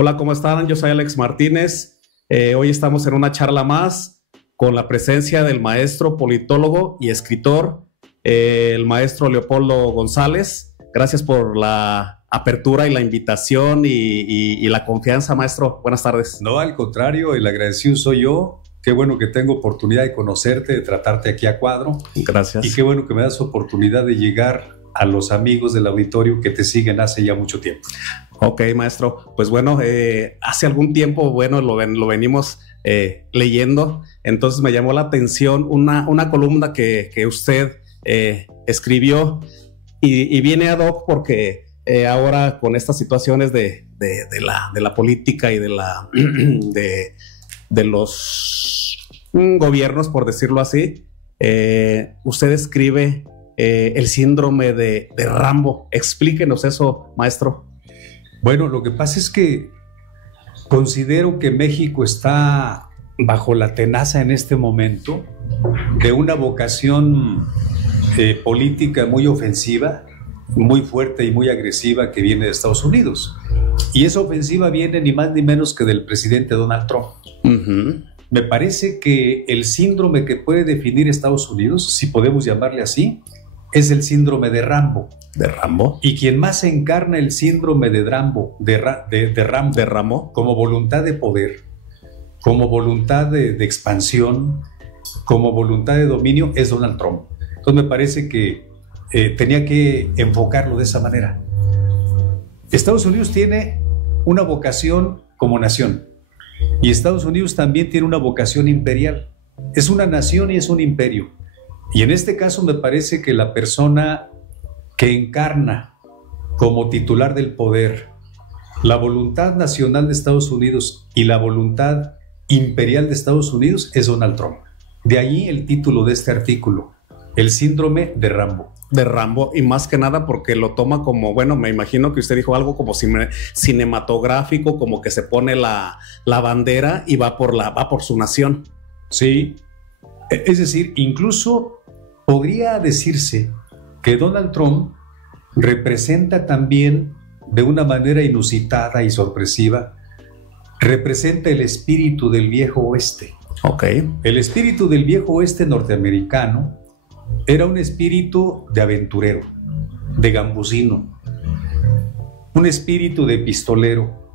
Hola, ¿cómo están? Yo soy Alex Martínez. Hoy estamos en una charla más con la presencia del maestro politólogo y escritor, el maestro Leopoldo González. Gracias por la apertura y la invitación y la confianza, maestro. Buenas tardes. No, al contrario, el agradecido soy yo. Qué bueno que tengo oportunidad de conocerte, de tratarte aquí a cuadro. Gracias. Y qué bueno que me das oportunidad de llegar a los amigos del auditorio que te siguen hace ya mucho tiempo. Ok, maestro. Pues bueno, hace algún tiempo, bueno, lo venimos leyendo. Entonces me llamó la atención una columna que usted escribió y viene ad hoc porque ahora con estas situaciones de la política y de los gobiernos, por decirlo así, usted escribe el síndrome de Rambo. Explíquenos eso, maestro. Bueno, lo que pasa es que considero que México está bajo la tenaza en este momento de una vocación política muy ofensiva, muy fuerte y muy agresiva que viene de Estados Unidos. Y esa ofensiva viene ni más ni menos que del presidente Donald Trump. Me parece que el síndrome que puede definir Estados Unidos, si podemos llamarle así, es el síndrome de Rambo. ¿De Rambo? Y quien más encarna el síndrome de Rambo, Rambo, como voluntad de poder, como voluntad de expansión, como voluntad de dominio, es Donald Trump. Entonces me parece que tenía que enfocarlo de esa manera. Estados Unidos tiene una vocación como nación y Estados Unidos también tiene una vocación imperial. Es una nación y es un imperio. Y en este caso me parece que la persona que encarna como titular del poder la voluntad nacional de Estados Unidos y la voluntad imperial de Estados Unidos es Donald Trump. De ahí el título de este artículo, el síndrome de Rambo. De Rambo, y más que nada porque lo toma como, bueno, me imagino que usted dijo algo como cinematográfico, como que se pone la bandera y va por su nación. Sí, es decir, incluso podría decirse que Donald Trump representa también, de una manera inusitada y sorpresiva, representa el espíritu del viejo oeste. Ok. El espíritu del viejo oeste norteamericano era un espíritu de aventurero, de gambusino, un espíritu de pistolero,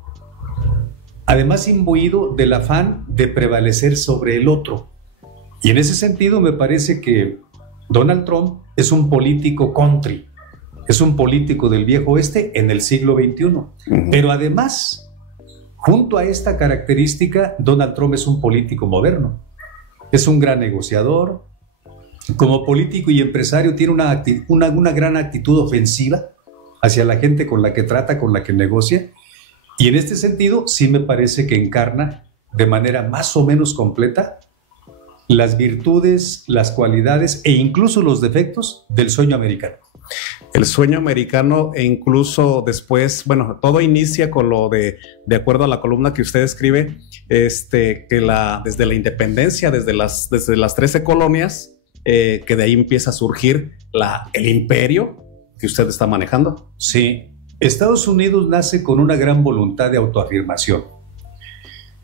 además imbuido del afán de prevalecer sobre el otro. Y en ese sentido me parece que Donald Trump es un político country, es un político del viejo oeste en el siglo XXI. Pero además, junto a esta característica, Donald Trump es un político moderno. Es un gran negociador. Como político y empresario tiene una gran actitud ofensiva hacia la gente con la que trata, con la que negocia. Y en este sentido, sí me parece que encarna de manera más o menos completa las virtudes, las cualidades e incluso los defectos del sueño americano. El sueño americano, e incluso después, bueno, todo inicia con lo de acuerdo a la columna que usted escribe, que desde la independencia, desde las 13 colonias, que de ahí empieza a surgir el imperio que usted está manejando. Sí, Estados Unidos nace con una gran voluntad de autoafirmación.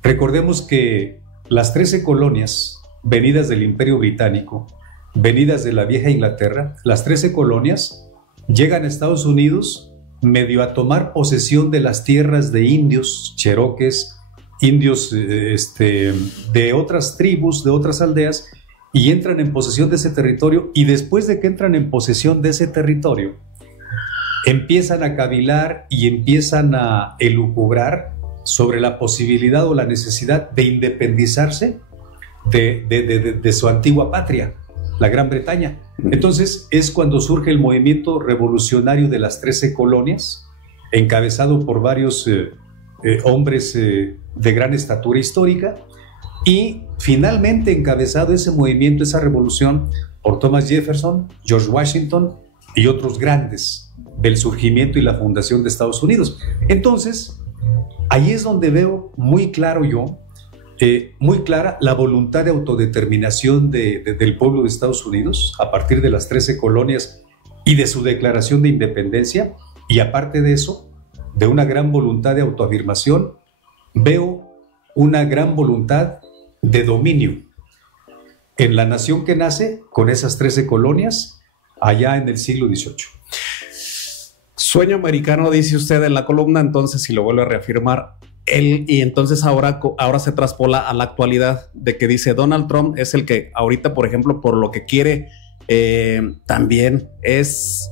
Recordemos que las 13 colonias venidas del Imperio Británico, venidas de la vieja Inglaterra, las 13 colonias llegan a Estados Unidos medio a tomar posesión de las tierras de indios, cheroques, indios de otras tribus, de otras aldeas, y entran en posesión de ese territorio, y después de que entran en posesión de ese territorio, empiezan a cavilar y empiezan a elucubrar sobre la posibilidad o la necesidad de independizarse de su antigua patria, la Gran Bretaña. Entonces es cuando surge el movimiento revolucionario de las 13 colonias, encabezado por varios hombres de gran estatura histórica, y finalmente encabezado ese movimiento, esa revolución, por Thomas Jefferson, George Washington y otros grandes del surgimiento y la fundación de Estados Unidos. Entonces, ahí es donde veo muy claro yo, muy clara la voluntad de autodeterminación del pueblo de Estados Unidos a partir de las 13 colonias y de su declaración de independencia, y aparte de eso, de una gran voluntad de autoafirmación veo una gran voluntad de dominio en la nación que nace con esas 13 colonias allá en el siglo XVIII. Sueño americano, dice usted en la columna, entonces, si lo vuelve a reafirmar, y entonces ahora se traspola a la actualidad de que dice Donald Trump es el que ahorita, por ejemplo, por lo que quiere también es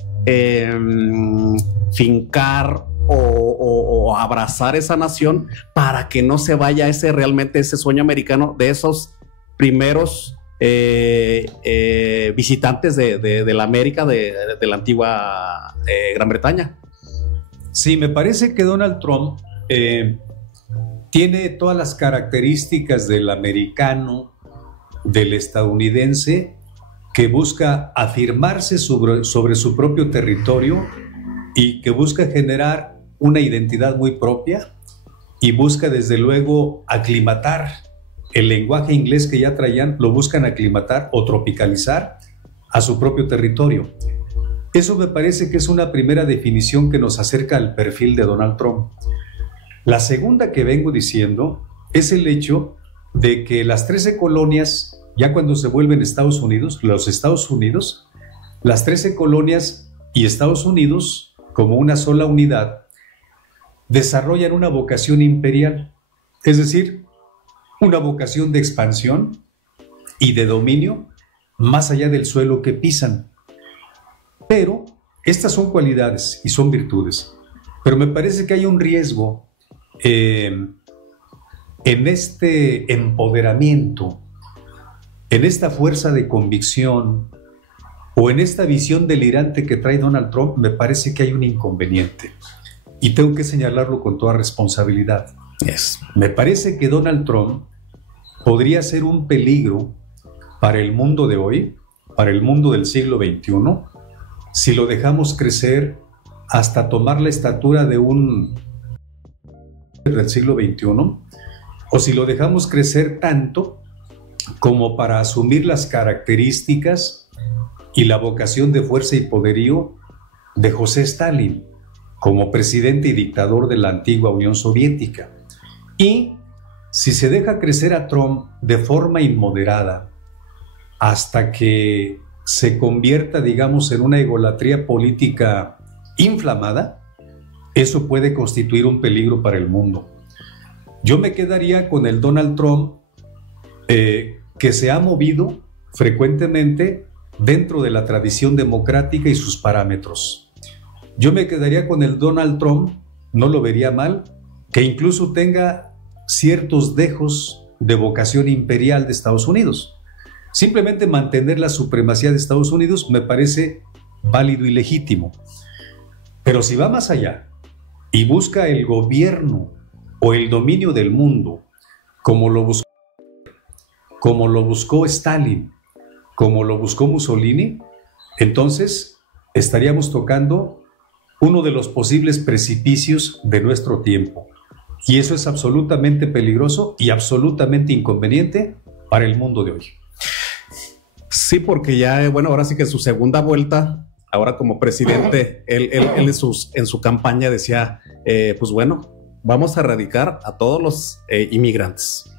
fincar o abrazar esa nación para que no se vaya realmente ese sueño americano de esos primeros visitantes de la América, de la antigua Gran Bretaña. Sí, me parece que Donald Trump tiene todas las características del americano, del estadounidense, que busca afirmarse sobre su propio territorio y que busca generar una identidad muy propia y busca desde luego aclimatar el lenguaje inglés que ya traían, lo buscan aclimatar o tropicalizar a su propio territorio. Eso me parece que es una primera definición que nos acerca al perfil de Donald Trump. La segunda que vengo diciendo es el hecho de que las 13 colonias, ya cuando se vuelven Estados Unidos, los Estados Unidos, las 13 colonias y Estados Unidos, como una sola unidad, desarrollan una vocación imperial, es decir, una vocación de expansión y de dominio más allá del suelo que pisan. Pero estas son cualidades y son virtudes. Pero me parece que hay un riesgo en este empoderamiento, en esta fuerza de convicción o en esta visión delirante que trae Donald Trump. Me parece que hay un inconveniente y tengo que señalarlo con toda responsabilidad. Me parece que Donald Trump podría ser un peligro para el mundo de hoy, para el mundo del siglo XXI, si lo dejamos crecer hasta tomar la estatura de un del siglo XXI, o si lo dejamos crecer tanto como para asumir las características y la vocación de fuerza y poderío de José Stalin como presidente y dictador de la antigua Unión Soviética. Y si se deja crecer a Trump de forma inmoderada hasta que se convierta, digamos, en una egolatría política inflamada, eso puede constituir un peligro para el mundo. Yo me quedaría con el Donald Trump que se ha movido frecuentemente dentro de la tradición democrática y sus parámetros. Yo me quedaría con el Donald Trump, no lo vería mal, que incluso tenga ciertos dejos de vocación imperial de Estados Unidos. Simplemente mantener la supremacía de Estados Unidos me parece válido y legítimo. Pero si va más allá y busca el gobierno o el dominio del mundo, como lo buscó Stalin, como lo buscó Mussolini, entonces estaríamos tocando uno de los posibles precipicios de nuestro tiempo. Y eso es absolutamente peligroso y absolutamente inconveniente para el mundo de hoy. Sí, porque ya, bueno, ahora sí que su segunda vuelta, ahora como presidente, él en su campaña decía, pues bueno, vamos a erradicar a todos los inmigrantes.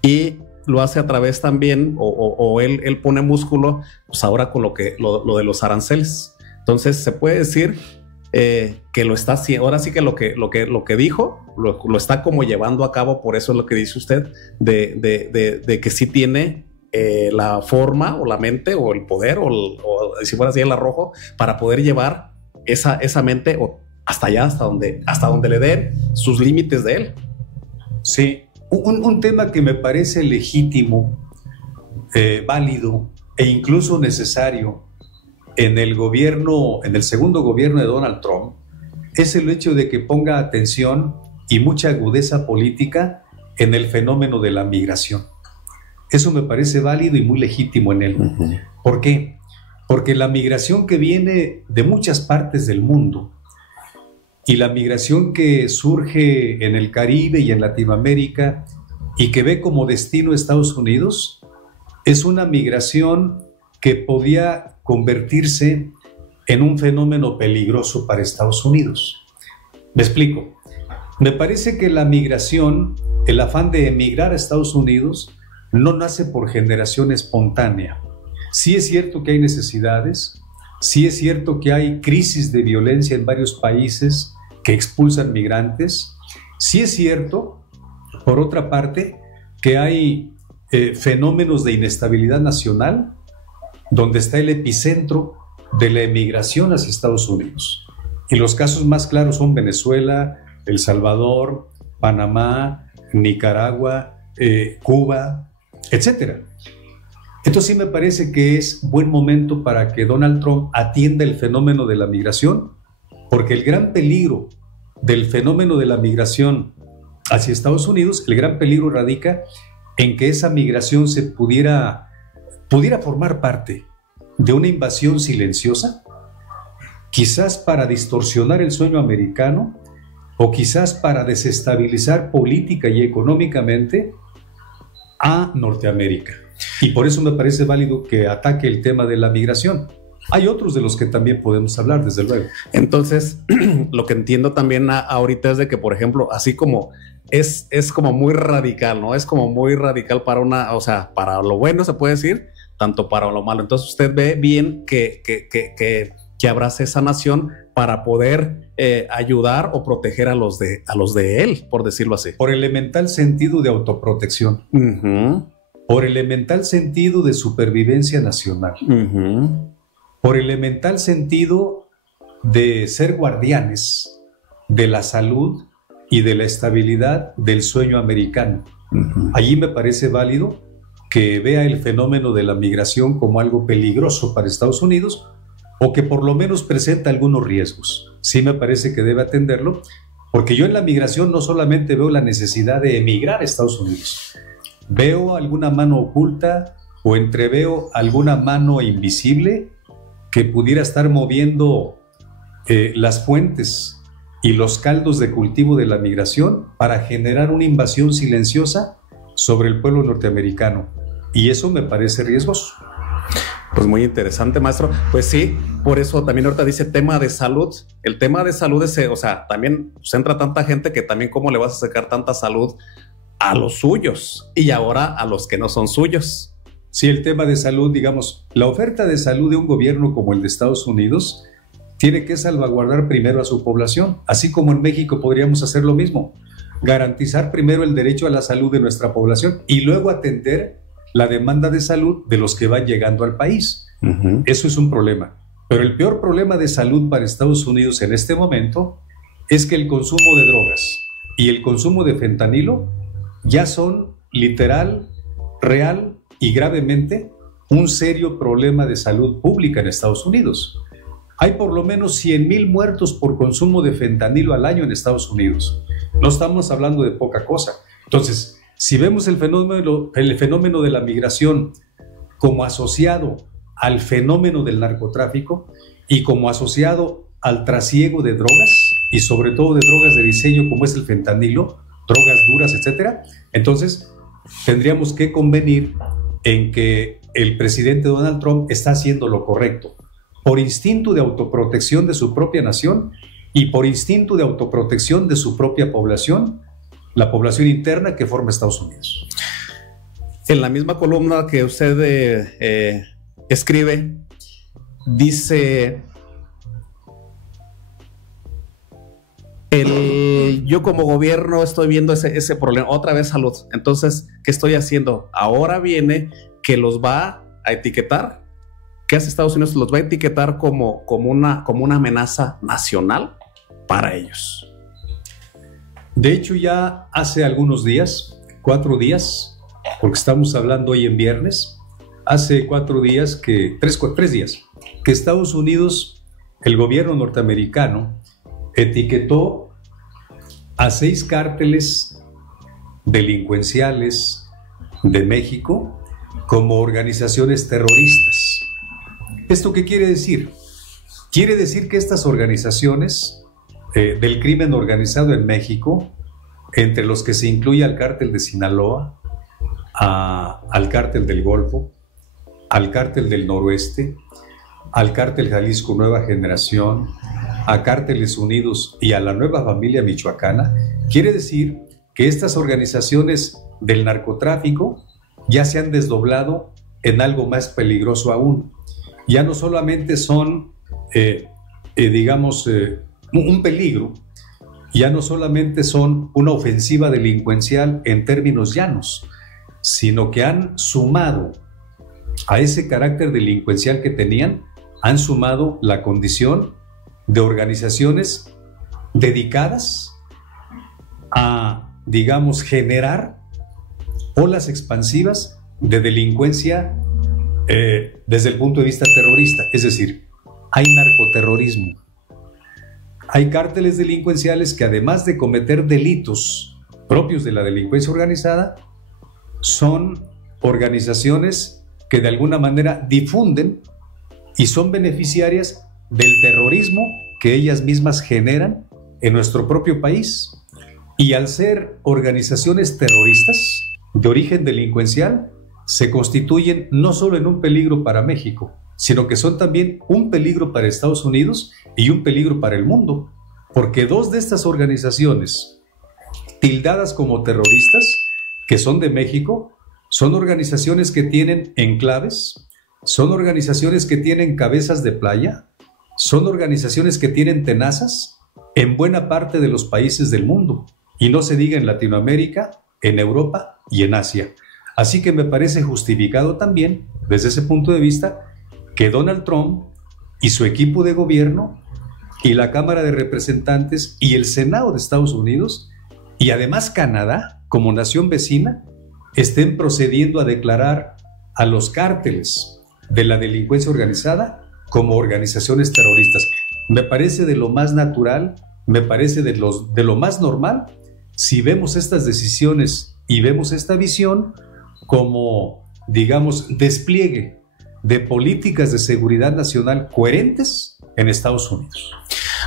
Y lo hace a través también, o él pone músculo, pues ahora con lo de los aranceles. Entonces se puede decir que lo está haciendo, ahora sí que lo que dijo, lo está como llevando a cabo. Por eso es lo que dice usted, de que sí tiene la forma o la mente o el poder o si fuera así el arrojo para poder llevar esa mente hasta allá, hasta donde le den sus límites de él. Sí, un tema que me parece legítimo, válido e incluso necesario en el segundo gobierno de Donald Trump es el hecho de que ponga atención y mucha agudeza política en el fenómeno de la migración. Eso me parece válido y muy legítimo en él. Uh-huh. ¿Por qué? Porque la migración que viene de muchas partes del mundo y la migración que surge en el Caribe y en Latinoamérica y que ve como destino Estados Unidos es una migración que podía convertirse en un fenómeno peligroso para Estados Unidos. Me explico. Me parece que la migración, el afán de emigrar a Estados Unidos, no nace por generación espontánea. Sí es cierto que hay necesidades, sí es cierto que hay crisis de violencia en varios países que expulsan migrantes, sí es cierto, por otra parte, que hay fenómenos de inestabilidad nacional donde está el epicentro de la emigración hacia Estados Unidos. Y los casos más claros son Venezuela, El Salvador, Panamá, Nicaragua, Cuba, etc. Entonces sí me parece que es buen momento para que Donald Trump atienda el fenómeno de la migración, porque el gran peligro del fenómeno de la migración hacia Estados Unidos, el gran peligro radica en que esa migración se pudiera formar parte de una invasión silenciosa, quizás para distorsionar el sueño americano o quizás para desestabilizar política y económicamente a Norteamérica. Y por eso me parece válido que ataque el tema de la migración. Hay otros de los que también podemos hablar, desde luego. Entonces, lo que entiendo también ahorita es de que, por ejemplo, así como es como muy radical, ¿no? Es como muy radical para o sea, para lo bueno se puede decir, tanto para lo malo. Entonces usted ve bien que abrace esa nación para poder ayudar o proteger a los de él, por decirlo así. Por elemental sentido de autoprotección. Por elemental sentido de supervivencia nacional. Por elemental sentido de ser guardianes de la salud y de la estabilidad del sueño americano. Allí me parece válido que vea el fenómeno de la migración como algo peligroso para Estados Unidos, o que por lo menos presenta algunos riesgos. Sí me parece que debe atenderlo, porque yo en la migración no solamente veo la necesidad de emigrar a Estados Unidos, veo alguna mano oculta o entreveo alguna mano invisible que pudiera estar moviendo las fuentes y los caldos de cultivo de la migración para generar una invasión silenciosa sobre el pueblo norteamericano. Y eso me parece riesgoso. Pues muy interesante, maestro. Pues sí, por eso también ahorita dice tema de salud. El tema de salud es, o sea, también pues, entra tanta gente que también cómo le vas a sacar tanta salud a los suyos y ahora a los que no son suyos. Sí, el tema de salud, digamos, la oferta de salud de un gobierno como el de Estados Unidos tiene que salvaguardar primero a su población, así como en México podríamos hacer lo mismo, garantizar primero el derecho a la salud de nuestra población y luego atender la demanda de salud de los que van llegando al país. Eso es un problema. Pero el peor problema de salud para Estados Unidos en este momento es que el consumo de drogas y el consumo de fentanilo ya son literal, real y gravemente un serio problema de salud pública en Estados Unidos. Hay por lo menos 100,000 muertos por consumo de fentanilo al año en Estados Unidos. No estamos hablando de poca cosa. Entonces, si vemos el fenómeno de la migración como asociado al fenómeno del narcotráfico y como asociado al trasiego de drogas y sobre todo de drogas de diseño como es el fentanilo, drogas duras, etcétera, entonces tendríamos que convenir en que el presidente Donald Trump está haciendo lo correcto por instinto de autoprotección de su propia nación y por instinto de autoprotección de su propia población, la población interna que forma Estados Unidos. En la misma columna que usted escribe, dice: yo como gobierno estoy viendo ese problema, otra vez salud. Entonces, ¿qué estoy haciendo? Ahora viene que los va a etiquetar. ¿Qué hace Estados Unidos? Los va a etiquetar como una amenaza nacional para ellos. De hecho, ya hace algunos días, 4 días, porque estamos hablando hoy en viernes, hace 4 días, 3 días, que Estados Unidos, el gobierno norteamericano, etiquetó a 6 cárteles delincuenciales de México como organizaciones terroristas. ¿Esto qué quiere decir? Quiere decir que estas organizaciones del crimen organizado en México, entre los que se incluye al cártel de Sinaloa, al cártel del Golfo, al cártel del Noroeste, al cártel Jalisco Nueva Generación, a Cárteles Unidos y a la Nueva Familia Michoacana, quiere decir que estas organizaciones del narcotráfico ya se han desdoblado en algo más peligroso aún. Ya no solamente son, un peligro, ya no solamente son una ofensiva delincuencial en términos llanos, sino que han sumado a ese carácter delincuencial que tenían, han sumado la condición de organizaciones dedicadas a, generar olas expansivas de delincuencia desde el punto de vista terrorista. Es decir, hay narcoterrorismo. Hay cárteles delincuenciales que, además de cometer delitos propios de la delincuencia organizada, son organizaciones que de alguna manera difunden y son beneficiarias del terrorismo que ellas mismas generan en nuestro propio país. Y al ser organizaciones terroristas de origen delincuencial, se constituyen no solo en un peligro para México, sino que son también un peligro para Estados Unidos y un peligro para el mundo, porque dos de estas organizaciones tildadas como terroristas, que son de México, son organizaciones que tienen enclaves, son organizaciones que tienen cabezas de playa, son organizaciones que tienen tenazas en buena parte de los países del mundo, y no se diga en Latinoamérica, en Europa y en Asia. Así que me parece justificado también, desde ese punto de vista, que Donald Trump y su equipo de gobierno y la Cámara de Representantes y el Senado de Estados Unidos y además Canadá, como nación vecina, estén procediendo a declarar a los cárteles de la delincuencia organizada como organizaciones terroristas. Me parece de lo más natural, me parece de lo más normal, si vemos estas decisiones y vemos esta visión como, despliegue de políticas de seguridad nacional coherentes en Estados Unidos.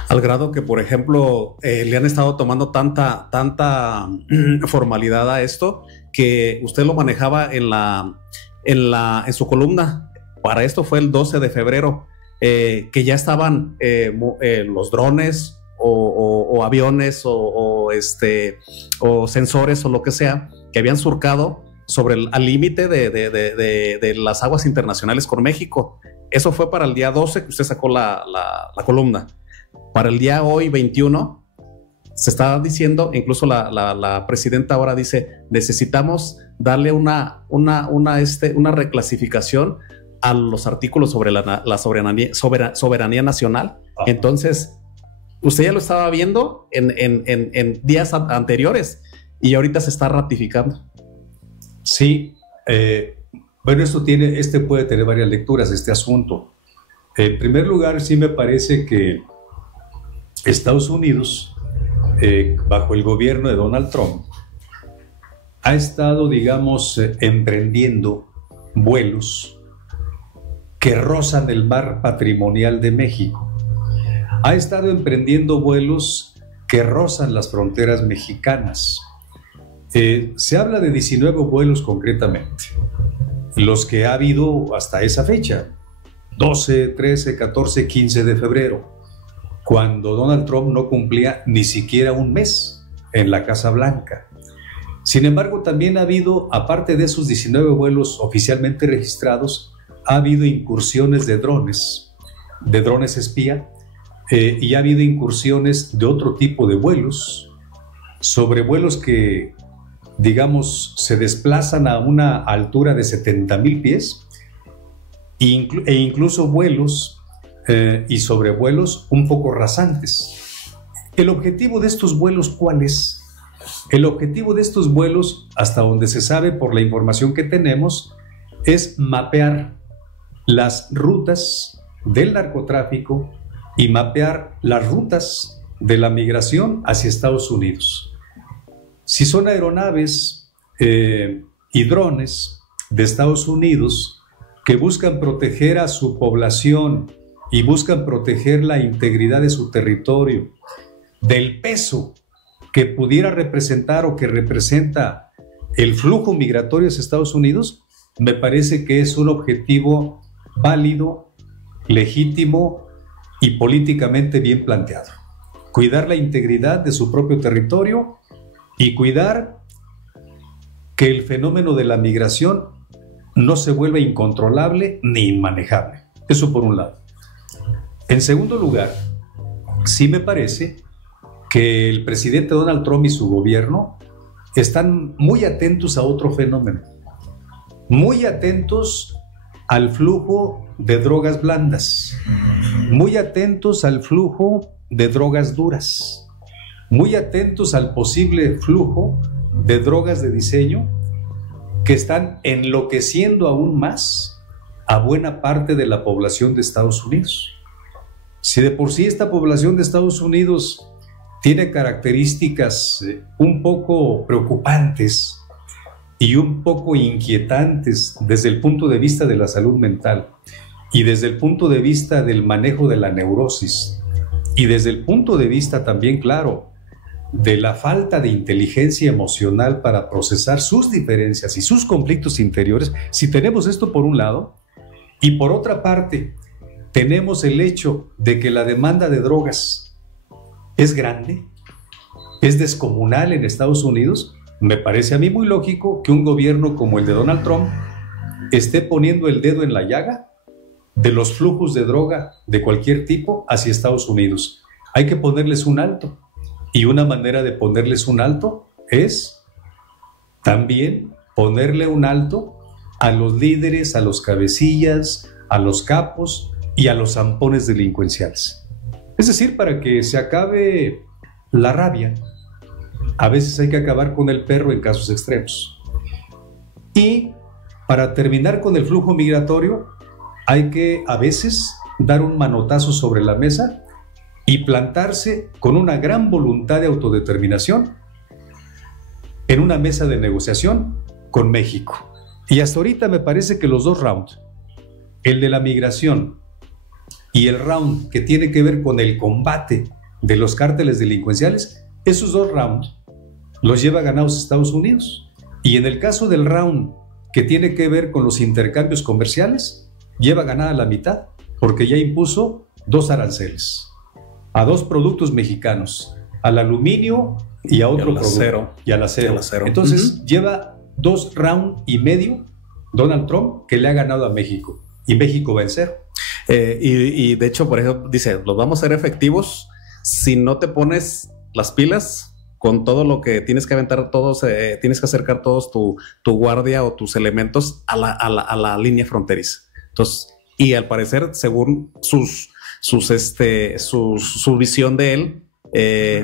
Al grado que, por ejemplo, le han estado tomando tanta formalidad a esto, que usted lo manejaba en su columna. Para esto fue el 12 de febrero, que ya estaban los drones o aviones o sensores o lo que sea, que habían surcado al límite de las aguas internacionales con México. Eso fue para el día 12 que usted sacó la columna. Para el día hoy, 21, se está diciendo, incluso la presidenta ahora dice, necesitamos darle una reclasificación a los artículos sobre la soberanía nacional. Entonces, usted ya lo estaba viendo en días anteriores y ahorita se está ratificando. Sí, bueno, este puede tener varias lecturas, este asunto. En primer lugar, sí me parece que Estados Unidos, bajo el gobierno de Donald Trump, ha estado, emprendiendo vuelos que rozan el mar patrimonial de México. Ha estado emprendiendo vuelos que rozan las fronteras mexicanas. Se habla de 19 vuelos concretamente, los que ha habido hasta esa fecha, 12, 13, 14, 15 de febrero, cuando Donald Trump no cumplía ni siquiera un mes en la Casa Blanca. Sin embargo, también ha habido, aparte de esos 19 vuelos oficialmente registrados, ha habido incursiones de drones espía, y ha habido incursiones de otro tipo de vuelos, sobre vuelos que, se desplazan a una altura de 70,000 pies, e incluso vuelos y sobrevuelos un poco rasantes. ¿El objetivo de estos vuelos cuál es? El objetivo de estos vuelos, hasta donde se sabe por la información que tenemos, es mapear las rutas del narcotráfico y mapear las rutas de la migración hacia Estados Unidos. Si son aeronaves y drones de Estados Unidos que buscan proteger a su población y buscan proteger la integridad de su territorio del peso que pudiera representar o que representa el flujo migratorio hacia Estados Unidos, me parece que es un objetivo válido, legítimo y políticamente bien planteado. Cuidar la integridad de su propio territorio y cuidar que el fenómeno de la migración no se vuelva incontrolable ni inmanejable. Eso por un lado. En segundo lugar, sí me parece que el presidente Donald Trump y su gobierno están muy atentos a otro fenómeno, muy atentos al flujo de drogas blandas, muy atentos al flujo de drogas duras, muy atentos al posible flujo de drogas de diseño que están enloqueciendo aún más a buena parte de la población de Estados Unidos. Si de por sí esta población de Estados Unidos tiene características un poco preocupantes y un poco inquietantes desde el punto de vista de la salud mental y desde el punto de vista del manejo de la neurosis y desde el punto de vista también, claro, de la falta de inteligencia emocional para procesar sus diferencias y sus conflictos interiores, si tenemos esto por un lado, y por otra parte, tenemos el hecho de que la demanda de drogas es grande, es descomunal en Estados Unidos, me parece a mí muy lógico que un gobierno como el de Donald Trump esté poniendo el dedo en la llaga de los flujos de droga de cualquier tipo hacia Estados Unidos. Hay que ponerles un alto. Y una manera de ponerles un alto es también ponerle un alto a los líderes, a los cabecillas, a los capos y a los zampones delincuenciales. Es decir, para que se acabe la rabia, a veces hay que acabar con el perro en casos extremos. Y para terminar con el flujo migratorio, hay que a veces dar un manotazo sobre la mesa y plantarse con una gran voluntad de autodeterminación en una mesa de negociación con México. Y hasta ahorita me parece que los dos rounds, el de la migración y el round que tiene que ver con el combate de los cárteles delincuenciales, esos dos rounds los lleva ganados Estados Unidos. Y en el caso del round que tiene que ver con los intercambios comerciales, lleva ganada la mitad, porque ya impuso 2 aranceles a 2 productos mexicanos, al aluminio y a otro producto, y al acero. Entonces lleva 2 rounds y medio Donald Trump que le ha ganado a México, y México va en cero. Y de hecho, por ejemplo, dice, los vamos a ser efectivos si no te pones las pilas con todo lo que tienes que aventar todos, tienes que acercar todos tu guardia o tus elementos a la línea fronteriza. Entonces, y al parecer, según su visión de él,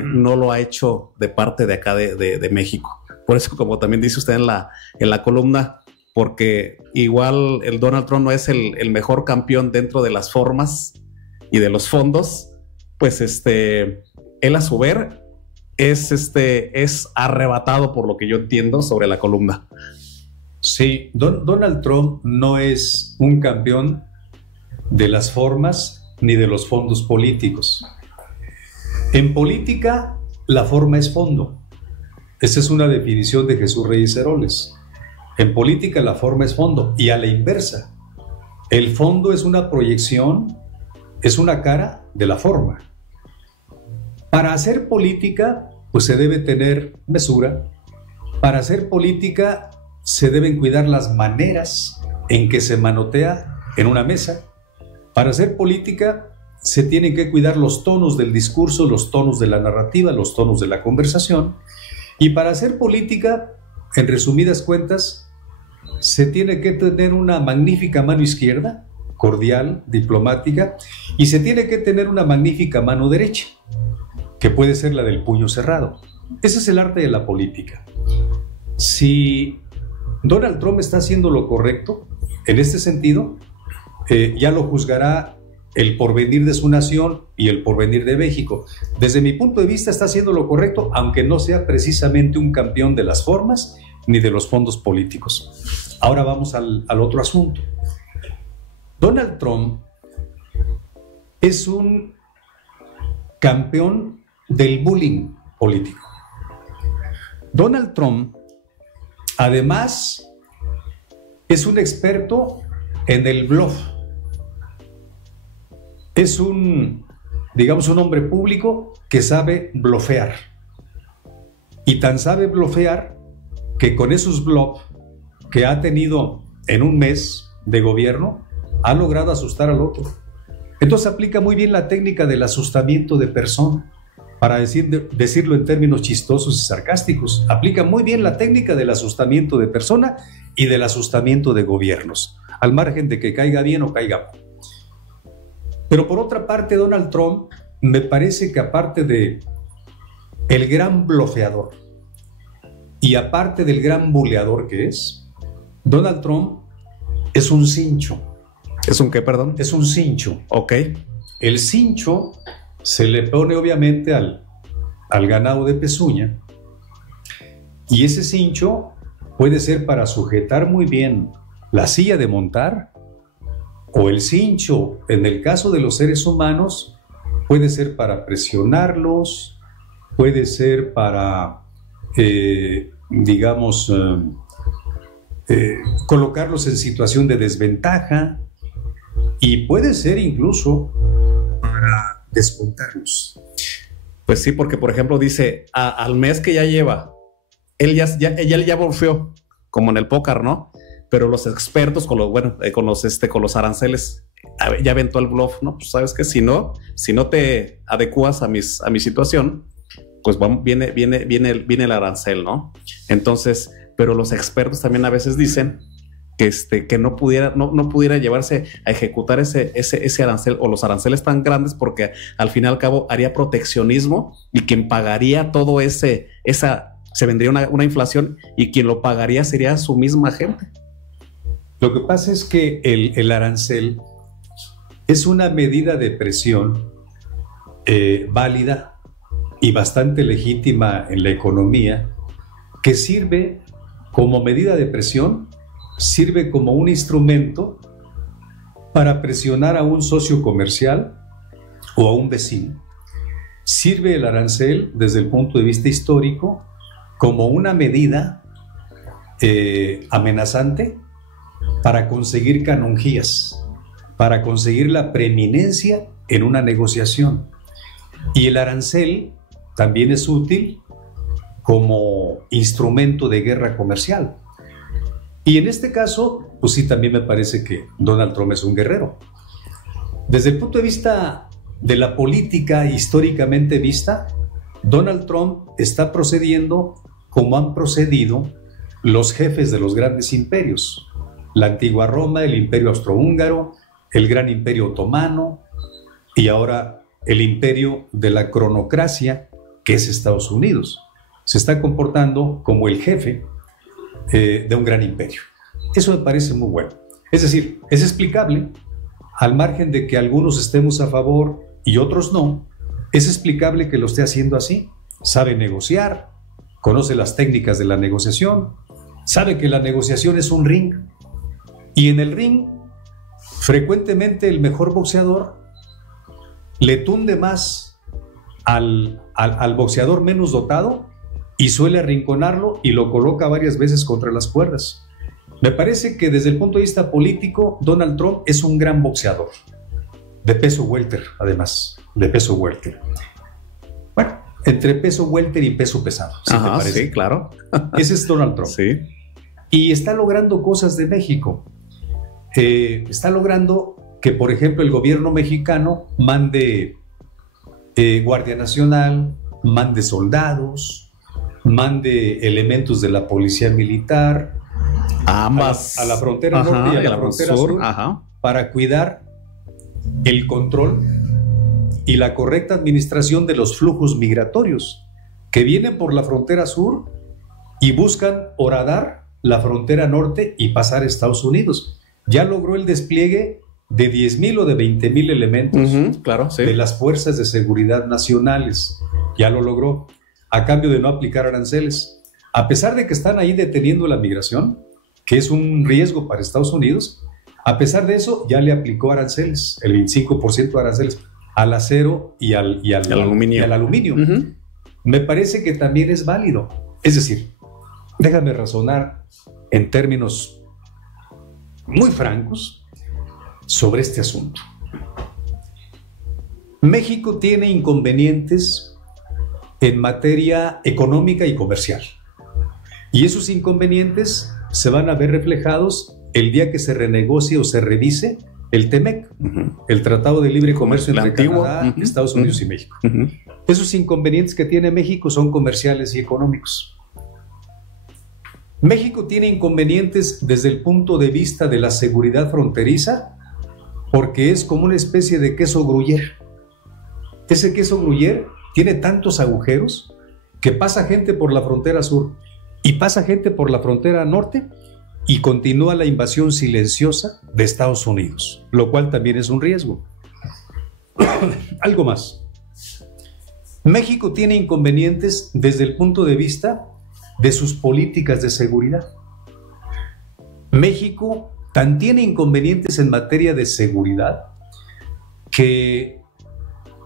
no lo ha hecho de parte de acá de México. Por eso, como también dice usted en la columna, porque igual el Donald Trump no es el mejor campeón dentro de las formas y de los fondos, pues él a su ver es arrebatado, por lo que yo entiendo, sobre la columna. Sí, Donald Trump no es un campeón de las formas ni de los fondos políticos. En política, la forma es fondo. Esa es una definición de Jesús Reyes Heroles. En política, la forma es fondo, y a la inversa. El fondo es una proyección, es una cara de la forma. Para hacer política, pues se debe tener mesura. Para hacer política, se deben cuidar las maneras en que se manotea en una mesa. Para hacer política, se tienen que cuidar los tonos del discurso, los tonos de la narrativa, los tonos de la conversación. Y para hacer política, en resumidas cuentas, se tiene que tener una magnífica mano izquierda, cordial, diplomática, y se tiene que tener una magnífica mano derecha, que puede ser la del puño cerrado. Ese es el arte de la política. Si Donald Trump está haciendo lo correcto en este sentido, ya lo juzgará el porvenir de su nación y el porvenir de México. Desde mi punto de vista está haciendo lo correcto, aunque no sea precisamente un campeón de las formas ni de los fondos políticos. Ahora vamos al otro asunto. Donald Trump es un campeón del bullying político. Donald Trump, además, es un experto en el bluff. Es un digamos, un hombre público que sabe blofear. Y tan sabe blofear que con esos bluff que ha tenido en un mes de gobierno, ha logrado asustar al otro. Entonces aplica muy bien la técnica del asustamiento de persona, para decirlo en términos chistosos y sarcásticos. Aplica muy bien la técnica del asustamiento de persona y del asustamiento de gobiernos, al margen de que caiga bien o caiga mal. Pero por otra parte, Donald Trump, me parece que aparte de el gran blofeador y aparte del gran buleador que es, Donald Trump es un cincho. ¿Es un qué, perdón? Es un cincho. Ok. El cincho se le pone obviamente al ganado de pezuña, y ese cincho puede ser para sujetar muy bien la silla de montar, o el cincho, en el caso de los seres humanos, puede ser para presionarlos, puede ser para, colocarlos en situación de desventaja, y puede ser incluso para descontarlos. Pues sí, porque por ejemplo dice, al mes que ya lleva, él ya blofeó, como en el póker, ¿no? Pero los expertos con los aranceles, ya aventó el bluff, ¿no? Pues sabes que si no te adecuas a mi situación, pues viene el arancel, ¿no? Entonces, pero los expertos también a veces dicen que no pudiera llevarse a ejecutar ese arancel o los aranceles tan grandes, porque al fin y al cabo haría proteccionismo, y quien pagaría todo se vendría una inflación, y quien lo pagaría sería su misma gente. Lo que pasa es que el arancel es una medida de presión válida y bastante legítima en la economía, que sirve como medida de presión, sirve como un instrumento para presionar a un socio comercial o a un vecino. Sirve el arancel desde el punto de vista histórico como una medida amenazante para conseguir canonjías, para conseguir la preeminencia en una negociación. Y el arancel también es útil como instrumento de guerra comercial. Y en este caso, pues sí, también me parece que Donald Trump es un guerrero. Desde el punto de vista de la política históricamente vista, Donald Trump está procediendo como han procedido los jefes de los grandes imperios. La antigua Roma, el imperio austrohúngaro, el gran imperio otomano, y ahora el imperio de la cronocracia, que es Estados Unidos. Se está comportando como el jefe de un gran imperio. Eso me parece muy bueno. Es decir, es explicable, al margen de que algunos estemos a favor y otros no, es explicable que lo esté haciendo así. Sabe negociar, conoce las técnicas de la negociación, sabe que la negociación es un ring, y en el ring frecuentemente el mejor boxeador le tunde más al boxeador menos dotado, y suele arrinconarlo y lo coloca varias veces contra las cuerdas. Me parece que desde el punto de vista político, Donald Trump es un gran boxeador, de peso welter, además, de peso welter. Bueno, entre peso welter y peso pesado, ¿sí te parece? Sí, claro. Ese es Donald Trump. Sí. Y está logrando cosas de México. Está logrando que, por ejemplo, el gobierno mexicano mande Guardia Nacional, mande soldados, mande elementos de la policía militar a ambas, a la frontera norte y a la frontera sur, para cuidar el control y la correcta administración de los flujos migratorios que vienen por la frontera sur y buscan horadar la frontera norte y pasar a Estados Unidos. Ya logró el despliegue de 10,000 o de 20,000 elementos claro, sí, de las fuerzas de seguridad nacionales. Ya lo logró, a cambio de no aplicar aranceles. A pesar de que están ahí deteniendo la migración, que es un riesgo para Estados Unidos, a pesar de eso ya le aplicó aranceles, el 25% de aranceles al acero y al aluminio. Me parece que también es válido. Es decir, déjame razonar en términos muy francos sobre este asunto. México tiene inconvenientes en materia económica y comercial. Y esos inconvenientes se van a ver reflejados el día que se renegocie o se revise el TEMEC, el Tratado de Libre Comercio entre Canadá, Estados Unidos y México. Esos inconvenientes que tiene México son comerciales y económicos. México tiene inconvenientes desde el punto de vista de la seguridad fronteriza, porque es como una especie de queso gruyère. Ese queso gruyère tiene tantos agujeros que pasa gente por la frontera sur y pasa gente por la frontera norte y continúa la invasión silenciosa de Estados Unidos, lo cual también es un riesgo. Algo más. México tiene inconvenientes desde el punto de vista de sus políticas de seguridad. México tan tiene inconvenientes en materia de seguridad que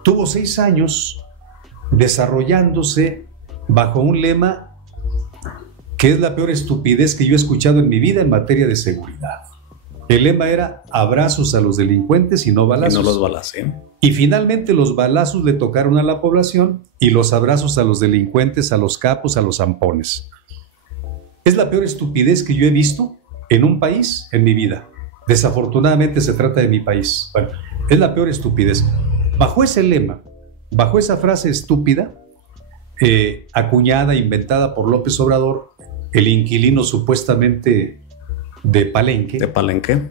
tuvo 6 años desarrollándose bajo un lema que es la peor estupidez que yo he escuchado en mi vida en materia de seguridad. El lema era abrazos a los delincuentes y no balazos. Y no los balacen. Y finalmente los balazos le tocaron a la población y los abrazos a los delincuentes, a los capos, a los zampones. Es la peor estupidez que yo he visto en un país en mi vida. Desafortunadamente se trata de mi país. Bueno, es la peor estupidez. Bajo ese lema, bajo esa frase estúpida, acuñada, inventada por López Obrador, el inquilino supuestamente de Palenque. De Palenque.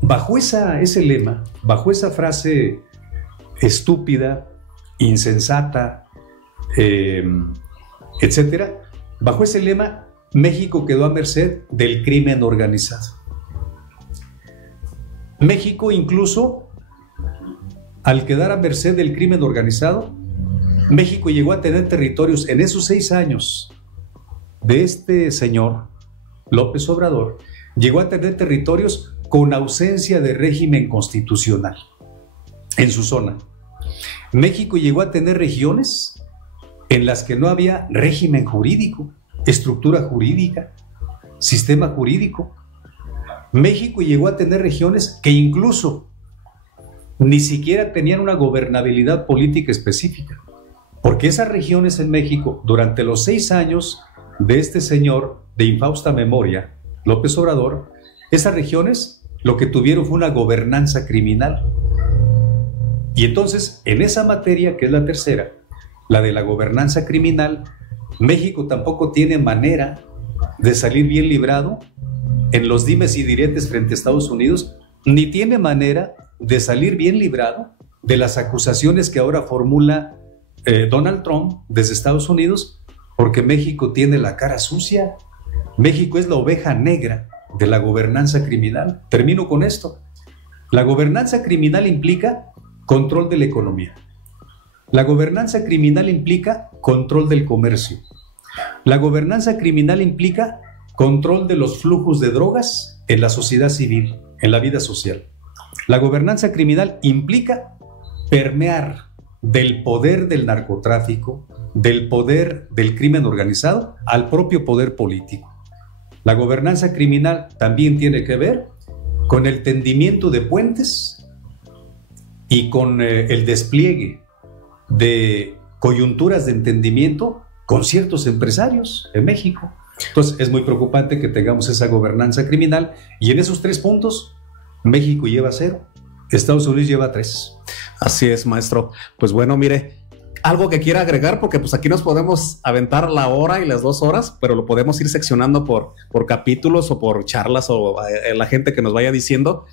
Bajo ese lema, bajo esa frase estúpida, insensata, etcétera, bajo ese lema, México quedó a merced del crimen organizado. México incluso, al quedar a merced del crimen organizado, México llegó a tener territorios en esos 6 años de este señor, López Obrador, llegó a tener territorios con ausencia de régimen constitucional en su zona. México llegó a tener regiones en las que no había régimen jurídico, estructura jurídica, sistema jurídico. México llegó a tener regiones que incluso ni siquiera tenían una gobernabilidad política específica, porque esas regiones en México, durante los 6 años de este señor de infausta memoria, López Obrador, esas regiones lo que tuvieron fue una gobernanza criminal. Y entonces, en esa materia, que es la tercera, la de la gobernanza criminal, México tampoco tiene manera de salir bien librado en los dimes y diretes frente a Estados Unidos, ni tiene manera de salir bien librado de las acusaciones que ahora formula Donald Trump desde Estados Unidos, porque México tiene la cara sucia. México es la oveja negra de la gobernanza criminal. Termino con esto. La gobernanza criminal implica control de la economía. La gobernanza criminal implica control del comercio. La gobernanza criminal implica control de los flujos de drogas en la sociedad civil, en la vida social. La gobernanza criminal implica permear del poder del narcotráfico, del poder del crimen organizado, al propio poder político. La gobernanza criminal también tiene que ver con el tendimiento de puentes y con el despliegue de coyunturas de entendimiento con ciertos empresarios en México. Entonces es muy preocupante que tengamos esa gobernanza criminal, y en esos 3 puntos México lleva 0, Estados Unidos lleva 3. Así es, maestro. Pues bueno, mire, algo que quiera agregar, porque pues aquí nos podemos aventar la hora y las 2 horas, pero lo podemos ir seccionando por capítulos o por charlas o la gente que nos vaya diciendo.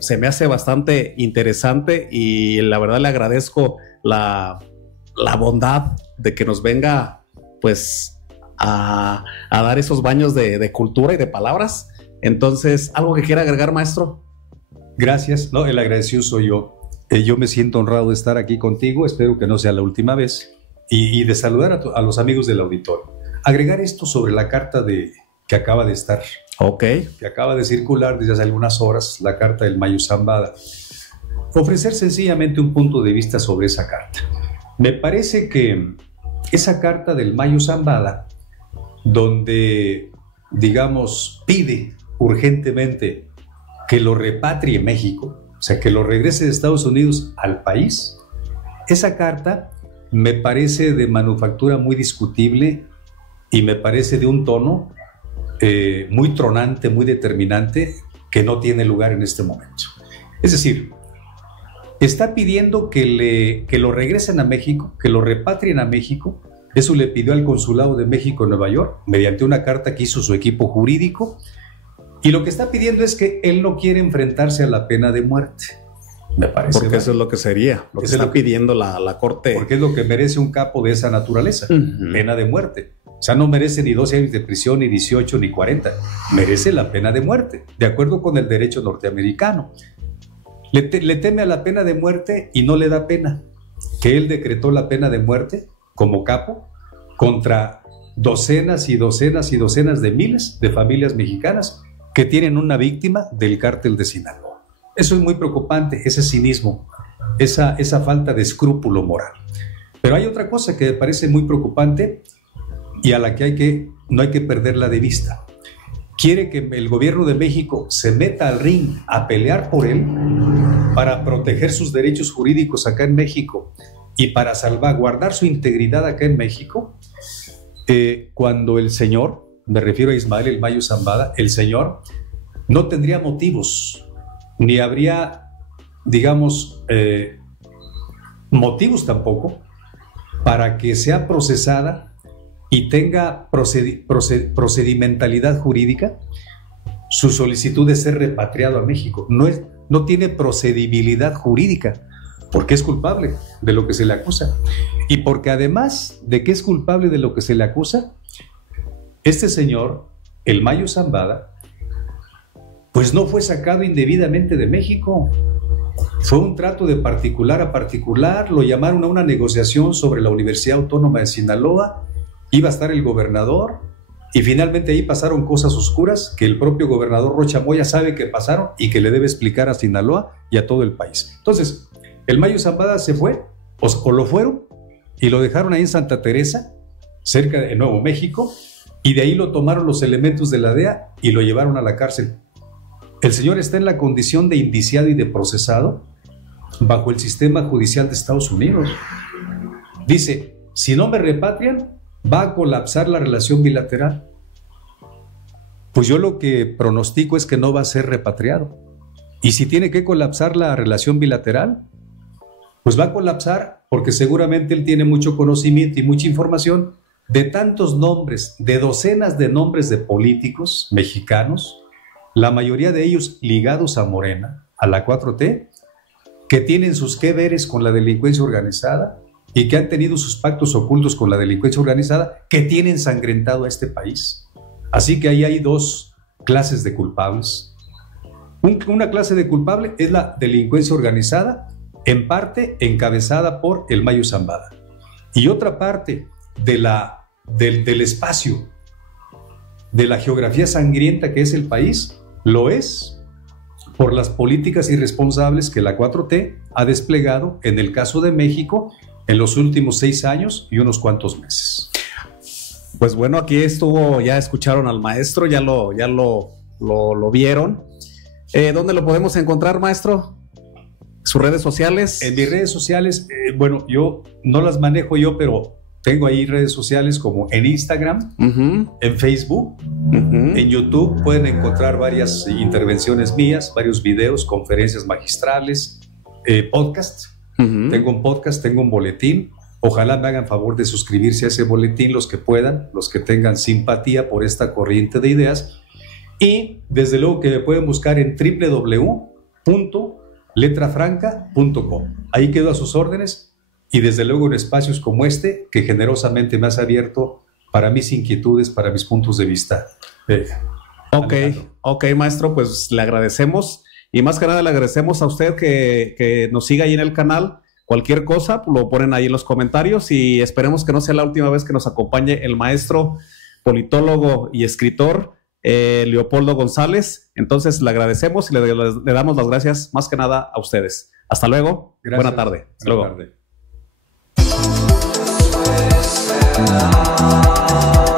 Se me hace bastante interesante y la verdad le agradezco la bondad de que nos venga pues a dar esos baños de cultura y de palabras. Entonces, ¿algo que quiera agregar, maestro? Gracias. No, el agradecido soy yo. Yo me siento honrado de estar aquí contigo, espero que no sea la última vez, y de saludar a los amigos del auditorio. Agregar esto sobre la carta que acaba de estar, que acaba de circular desde hace algunas horas, la carta del Mayo Zambada. Ofrecer sencillamente un punto de vista sobre esa carta. Me parece que esa carta del Mayo Zambada, donde, digamos, pide urgentemente que lo repatrie México, o sea, que lo regrese de Estados Unidos al país, esa carta me parece de manufactura muy discutible y me parece de un tono muy tronante, muy determinante, que no tiene lugar en este momento. Es decir, está pidiendo que lo regresen a México, que lo repatrien a México. Eso le pidió al Consulado de México en Nueva York, mediante una carta que hizo su equipo jurídico. Y lo que está pidiendo es que él no quiere enfrentarse a la pena de muerte. Me parece. Porque eso es lo que sería, lo que está pidiendo la Corte. Porque es lo que merece un capo de esa naturaleza, pena de muerte. O sea, no merece ni 12 años de prisión, ni 18, ni 40. Merece la pena de muerte, de acuerdo con el derecho norteamericano. Le teme a la pena de muerte y no le da pena que él decretó la pena de muerte como capo contra docenas y docenas y docenas de miles de familias mexicanas que tienen una víctima del cártel de Sinaloa. Eso es muy preocupante, ese cinismo, esa falta de escrúpulo moral. Pero hay otra cosa que me parece muy preocupante y a la que no hay que perderla de vista. Quiere que el gobierno de México se meta al ring a pelear por él para proteger sus derechos jurídicos acá en México y para salvaguardar su integridad acá en México, cuando el señor, me refiero a Ismael El Mayo Zambada, el señor no tendría motivos, ni habría, digamos, motivos tampoco para que sea procesada y tenga procedimentalidad jurídica su solicitud de ser repatriado a México. No tiene procedibilidad jurídica porque es culpable de lo que se le acusa. Y porque además de que es culpable de lo que se le acusa, este señor, El Mayo Zambada, pues no fue sacado indebidamente de México. Fue un trato de particular a particular, lo llamaron a una negociación sobre la Universidad Autónoma de Sinaloa, iba a estar el gobernador y finalmente ahí pasaron cosas oscuras que el propio gobernador Rocha Moya sabe que pasaron y que le debe explicar a Sinaloa y a todo el país. Entonces, El Mayo Zambada se fue, o lo fueron, y lo dejaron ahí en Santa Teresa, cerca de Nuevo México, y de ahí lo tomaron los elementos de la DEA y lo llevaron a la cárcel. El señor está en la condición de indiciado y de procesado bajo el sistema judicial de Estados Unidos. Dice, si no me repatrian, va a colapsar la relación bilateral. Pues yo lo que pronostico es que no va a ser repatriado. Y si tiene que colapsar la relación bilateral, pues va a colapsar porque seguramente él tiene mucho conocimiento y mucha información de tantos nombres, de docenas de nombres de políticos mexicanos, la mayoría de ellos ligados a Morena, a la 4T, que tienen sus que veres con la delincuencia organizada y que han tenido sus pactos ocultos con la delincuencia organizada, que tienen ensangrentado a este país. Así que ahí hay dos clases de culpables. Una clase de culpable es la delincuencia organizada, en parte encabezada por El Mayo Zambada. Y otra parte del espacio, de la geografía sangrienta que es el país, lo es por las políticas irresponsables que la 4T ha desplegado en el caso de México en los últimos 6 años y unos cuantos meses. Pues bueno, aquí estuvo, ya escucharon al maestro, ya lo vieron. ¿Dónde lo podemos encontrar, maestro? ¿Sus redes sociales? En mis redes sociales, bueno, yo no las manejo yo, pero tengo ahí redes sociales como en Instagram, en Facebook, en YouTube. Pueden encontrar varias intervenciones mías, varios videos, conferencias magistrales, podcasts. Tengo un podcast, tengo un boletín. Ojalá me hagan favor de suscribirse a ese boletín los que puedan, los que tengan simpatía por esta corriente de ideas. Y desde luego que me pueden buscar en www.letrafranca.com. Ahí quedo a sus órdenes y desde luego en espacios como este que generosamente me has abierto para mis inquietudes, para mis puntos de vista. Ok, maestro, pues le agradecemos. Y más que nada le agradecemos a usted que nos siga ahí en el canal. Cualquier cosa lo ponen ahí en los comentarios y esperemos que no sea la última vez que nos acompañe el maestro politólogo y escritor Leopoldo González. Entonces le agradecemos y le damos las gracias más que nada a ustedes. Hasta luego. Gracias. Buena tarde. Hasta luego. Buena tarde.